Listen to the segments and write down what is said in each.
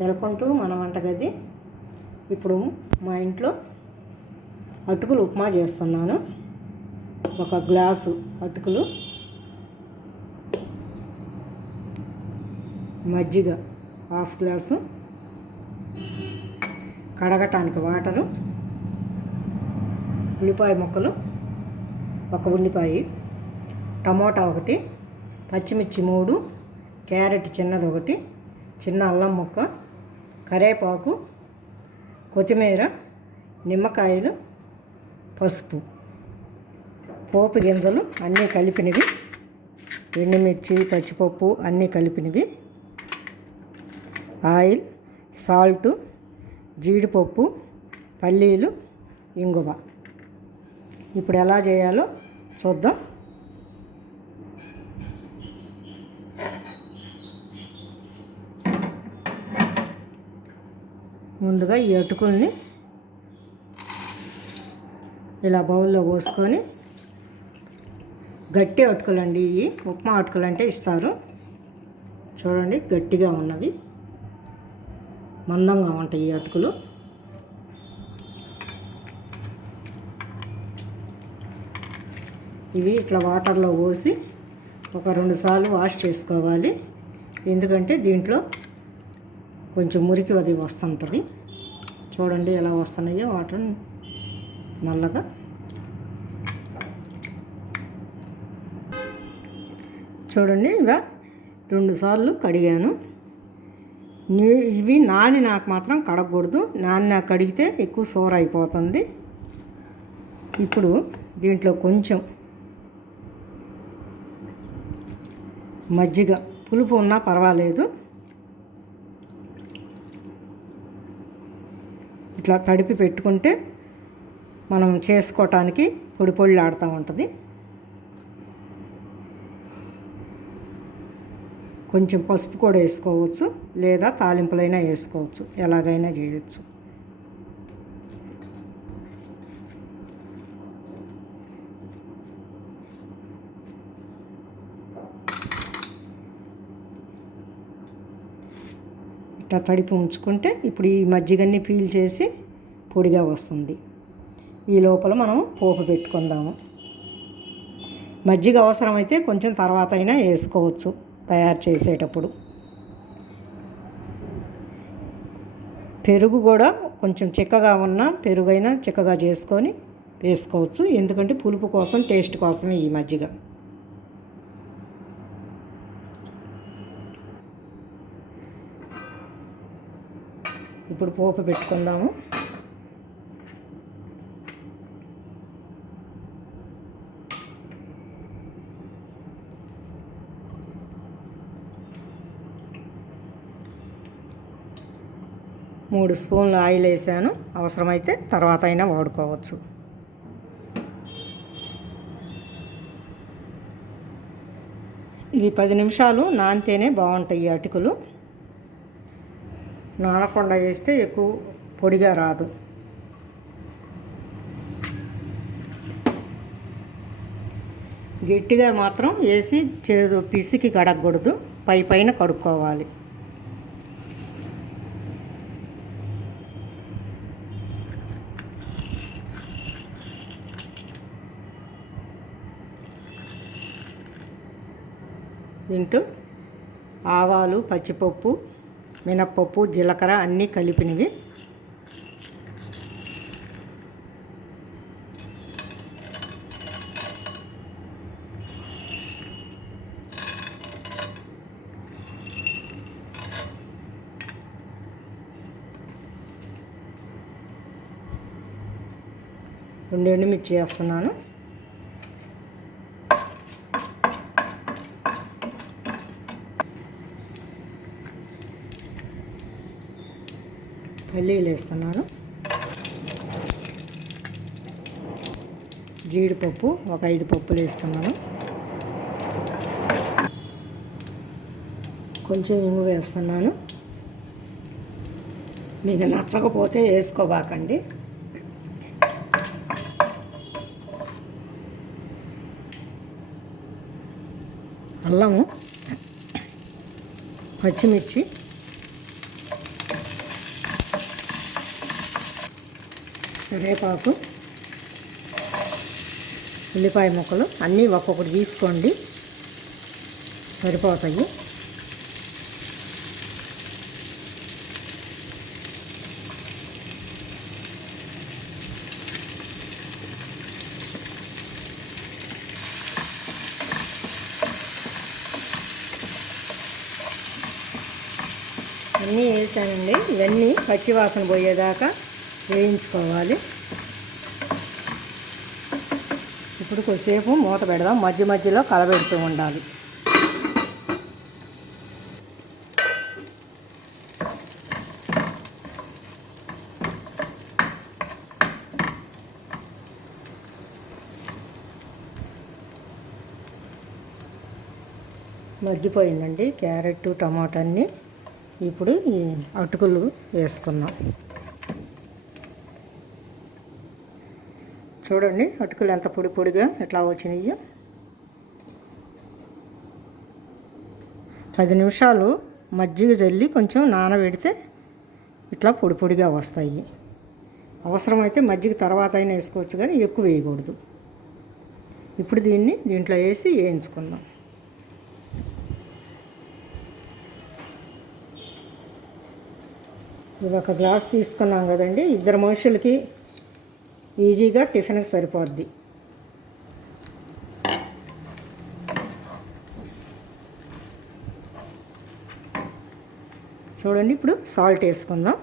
Welcome to మన వంటగది. ఇప్పుడు మా ఇంట్లో అటుకులు ఉప్మా చేస్తున్నాను. ఒక గ్లాసు అటుకులు, మజ్జిగ హాఫ్ గ్లాసు, కడగటానికి వాటరు, ఉల్లిపాయ ముక్కలు ఒక ఉల్లిపాయ, టమోటా ఒకటి, పచ్చిమిర్చి 3, క్యారెట్ చిన్నది ఒకటి, చిన్న అల్లం ముక్క, కరివేపాకు, కొత్తిమీర, నిమ్మకాయలు, పసుపు, పోపు గింజలు అన్నీ కలిపినవి, ఎండుమిర్చి, పచ్చిపప్పు అన్నీ కలిపినవి, ఆయిల్, సాల్టు, జీడిపప్పు, పల్లీలు, ఇంగువ. ఇప్పుడు ఎలా చేయాలో చూద్దాం. ముందుగా ఈ అటుకుల్ని ఇలా బౌల్లో పోసుకొని, గట్టి అటుకులు అండి ఇవి, ఉప్మా అటుకులు అంటే ఇస్తారు చూడండి, గట్టిగా ఉన్నవి, మందంగా ఉంటాయి ఈ అటుకులు. ఇవి ఇట్లా వాటర్లో పోసి ఒక 2 సార్లు వాష్ చేసుకోవాలి. ఎందుకంటే దీంట్లో కొంచెం మురికి అది వస్తుంటుంది. చూడండి ఎలా వస్తున్నాయో వాటర్ నల్లగా. చూడండి ఇవా 2 సార్లు కడిగాను. ఇవి నాకు మాత్రం కడగకూడదు, నాకు కడిగితే ఎక్కువ సోర అయిపోతుంది. ఇప్పుడు దీంట్లో కొంచెం మజ్జిగ, పులుపు ఉన్నా పర్వాలేదు, ఇట్లా తడిపి పెట్టుకుంటే మనం చేసుకోవటానికి పొడి పొడిలాడుతూ ఉంటుంది. కొంచెం పసుపు కూడా వేసుకోవచ్చు, లేదా తాలింపులైనా వేసుకోవచ్చు, ఎలాగైనా చేయొచ్చు. ఇట్లా తడిపి ఉంచుకుంటే ఇప్పుడు ఈ మజ్జిగన్ని పీల్ చేసి పొడిగా వస్తుంది. ఈ లోపల మనం పోపు పెట్టుకుందాము. మజ్జిగ అవసరమైతే కొంచెం తర్వాత అయినా వేసుకోవచ్చు తయారు చేసేటప్పుడు. పెరుగు కూడా కొంచెం చిక్కగా ఉన్న పెరుగైనా చిక్కగా చేసుకొని వేసుకోవచ్చు, ఎందుకంటే పులుపు కోసం, టేస్ట్ కోసమే ఈ మజ్జిగ. ఇప్పుడు పోపు పెట్టుకుందాము. మూడు స్పూన్లు ఆయిల్ వేసాను, అవసరమైతే తర్వాత అయినా వాడుకోవచ్చు. ఇవి 10 నిమిషాలు నానితేనే బాగుంటాయి ఈ అటుకులు. నానకుండా వేస్తే ఎక్కువ పొడిగా రాదు. గట్టిగా మాత్రం వేసి పిసికి కడగకూడదు, పైన కడుక్కోవాలి. దీంట్లో ఆవాలు, పచ్చిపప్పు, మినప్పప్పు, జీలకర్ర అన్నీ కలిపినవి. ఎండుమిర్చి వేస్తున్నాను. పల్లీలు వేస్తున్నాను. జీడిపప్పు ఒక 5 పప్పులు వేస్తున్నాను. కొంచెం ఇంగువ వేస్తున్నాను. మీకు నచ్చకపోతే వేసుకోబాకండి. అల్లము, పచ్చిమిర్చి, కరివేపాకు, ఉల్లిపాయ ముక్కలు అన్నీ ఒక్కొక్కటి తీసుకోండి, సరిపోతాయి. అన్నీ వేసానండి. ఇవన్నీ పచ్చివాసన పోయేదాకా వేయించుకోవాలి. ఇప్పుడు కొద్దిసేపు మూత పెడదాం, మధ్య మధ్యలో కలబెడుతూ ఉండాలి. మగ్గిపోయిందండి క్యారెట్, టమాటా అన్నీ. ఇప్పుడు ఈ అటుకులు వేసుకుందాం. చూడండి అటుకులు ఎంత పొడి పొడిగా ఎట్లా వచ్చినాయో. 10 నిమిషాలు మజ్జిగ జల్లి కొంచెం నానబెడితే ఇట్లా పొడి పొడిగా వస్తాయి. అవసరమైతే మజ్జిగ తర్వాత అయినా వేసుకోవచ్చు, కానీ ఎక్కువ వేయకూడదు. ఇప్పుడు దీంట్లో వేసి వేయించుకుందాం. ఇది 1 గ్లాస్ తీసుకున్నాం కదండి, 2 మనుషులకి ఈజీగా టిఫిన్కి సరిపోద్ది. చూడండి ఇప్పుడు సాల్ట్ వేసుకుందాం.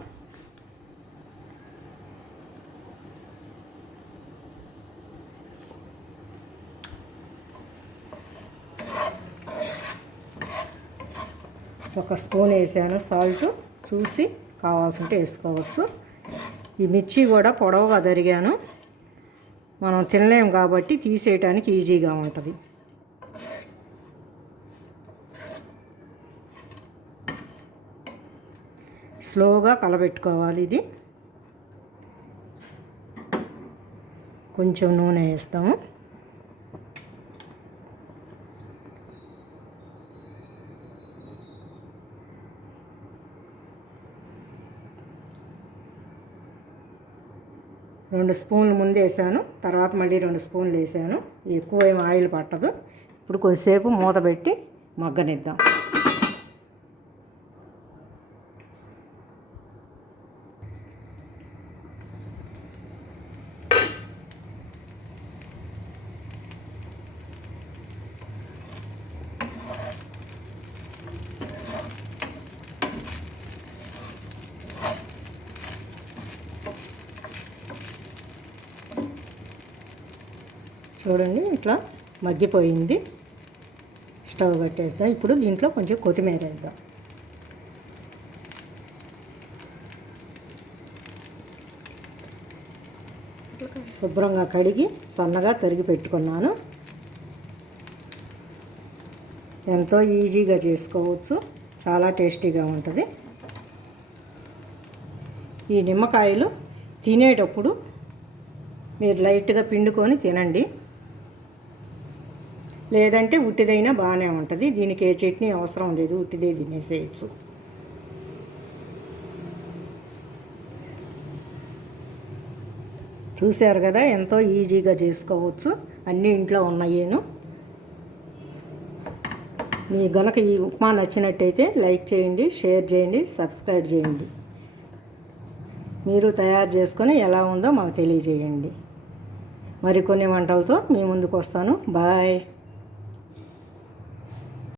ఒక స్పూన్ వేసాను సాల్ట్, చూసి కావాల్సింటే వేసుకోవచ్చు. ఈ మిర్చి కూడా పొడవుగా తరిగాను, మనం తినలేము కాబట్టి తీసేయటానికి ఈజీగా ఉంటుంది. స్లోగా కలబెట్టుకోవాలి. ఇది కొంచెం నూనె వేస్తాము. రెండు స్పూన్లు ముందు వేసాను, తర్వాత మళ్ళీ 2 స్పూన్లు వేసాను. ఎక్కువ ఏం ఆయిల్ పట్టదు. ఇప్పుడు కొద్దిసేపు మూత పెట్టి మగ్గనిద్దాం. చూడండి ఇట్లా మగ్గిపోయింది. స్టవ్ కట్టేస్తాం. ఇప్పుడు దీంట్లో కొంచెం కొత్తిమీర వేద్దాం. శుభ్రంగా కడిగి సన్నగా తరిగి పెట్టుకున్నాను. ఎంతో ఈజీగా చేసుకోవచ్చు, చాలా టేస్టీగా ఉంటుంది. ఈ నిమ్మకాయలు తినేటప్పుడు మీరు లైట్గా పిండుకొని తినండి, లేదంటే ఉట్టిదైనా బాగానే ఉంటుంది. దీనికి ఏ చట్నీ అవసరం లేదు, ఉట్టిదే తినేసేయచ్చు. చూశారు కదా, ఎంతో ఈజీగా చేసుకోవచ్చు. అన్నీ ఇంట్లో ఉన్నాయేను. మీ గనక ఈ ఉప్మా నచ్చినట్టయితే లైక్ చేయండి, షేర్ చేయండి, సబ్స్క్రైబ్ చేయండి. మీరు తయారు చేసుకొని ఎలా ఉందో మాకు తెలియజేయండి. మరికొన్ని వంటలతో మీ ముందుకు వస్తాను. బాయ్.